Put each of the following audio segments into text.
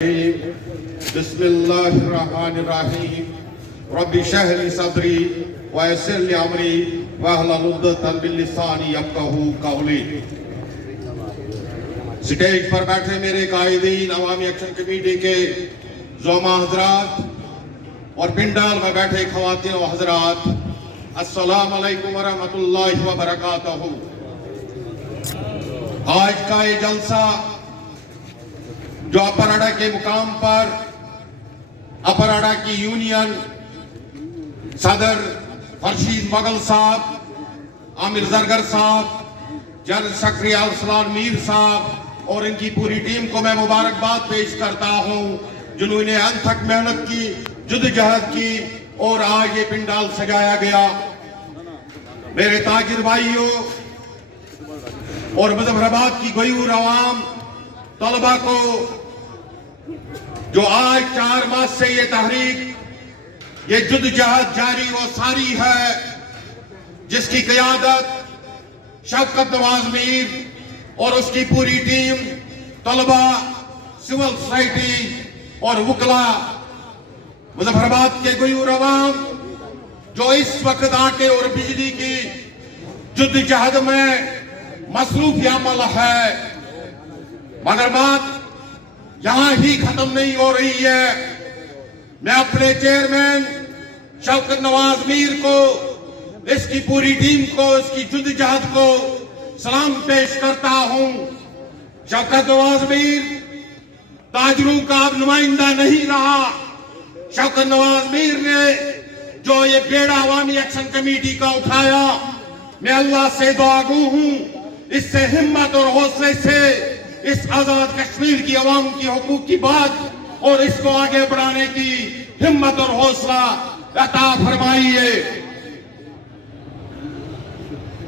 بسم اللہ الرحمن الرحیم رب اشرح لی صدری ویسر لی امری واحلل عقدۃ من لسانی یفقہوا قولی۔ سٹیج پر بیٹھے میرے قائدین، عوامی ایکشن کمیٹی کے زعماء حضرات اور پنڈال میں بیٹھے خواتین و حضرات، السلام علیکم ورحمۃ اللہ وبرکاتہ۔ آج کا یہ جلسہ جو اپراڈا کے مقام پر اپراڈا کی یونین صدر فرشید مغل صاحب، عامر زرگر صاحب، جنرل سیکرٹری ارسلان میر صاحب اور ان کی پوری ٹیم کو میں مبارکباد پیش کرتا ہوں، جنہوں نے انتھک محنت کی، جدوجہد کی اور آج یہ پنڈال سجایا گیا۔ میرے تاجر بھائیوں اور مظفرآباد کی غیور عوام، طلبہ کو جو آج 4 ماہ سے یہ تحریک، یہ جدوجہد جاری و ساری ہے، جس کی قیادت شوکت نواز میر اور اس کی پوری ٹیم، طلبہ، سول سوسائٹی اور وکلاء، مظفرآباد کے غیور عوام جو اس وقت آٹے اور بجلی کی جدوجہد میں مصروف عمل ہے، مگر بات یہاں ہی ختم نہیں ہو رہی ہے۔ میں اپنے چیئرمین شوکت نواز میر کو، اس کی پوری ٹیم کو، اس کی جدوجہد کو سلام پیش کرتا ہوں۔ شوکت نواز میر تاجروں کا اب نمائندہ نہیں رہا۔ شوکت نواز میر نے جو یہ بیڑا عوامی ایکشن کمیٹی کا اٹھایا، میں اللہ سے دعا گو ہوں اس سے ہمت اور حوصلے سے اس آزاد کشمیر کی عوام کی حقوق کی بات اور اس کو آگے بڑھانے کی ہمت اور حوصلہ عطا فرمائیے۔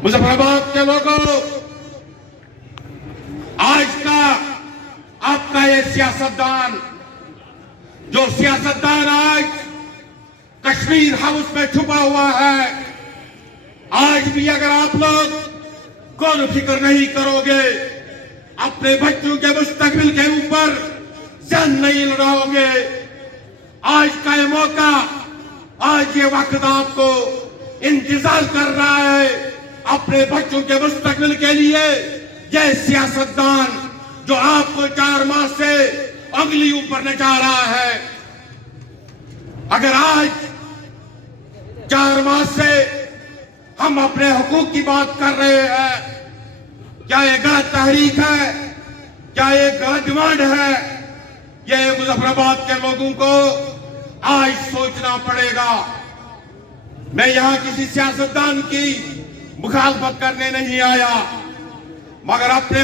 مظفرآباد کے لوگوں، آج کا آپ کا یہ سیاستدان، جو سیاستدان آج کشمیر ہاؤس میں چھپا ہوا ہے، آج بھی اگر آپ لوگ غور و فکر نہیں کرو گے، اپنے بچوں کے مستقبل کے اوپر ذہن نہیں لڑاؤ گے، آج کا یہ موقع، آج یہ وقت آپ کو انتظار کر رہا ہے اپنے بچوں کے مستقبل کے لیے۔ یہ سیاستدان جو آپ کو 4 ماہ سے انگلی اوپر نچا رہا ہے، اگر آج 4 ماہ سے ہم اپنے حقوق کی بات کر رہے ہیں، کیا یہ غلط تحریک ہے؟ کیا یہ غلط ڈیمانڈ ہے؟ یہ مظفرآباد کے لوگوں کو آج سوچنا پڑے گا۔ میں یہاں کسی سیاستدان کی مخالفت کرنے نہیں آیا، مگر اپنے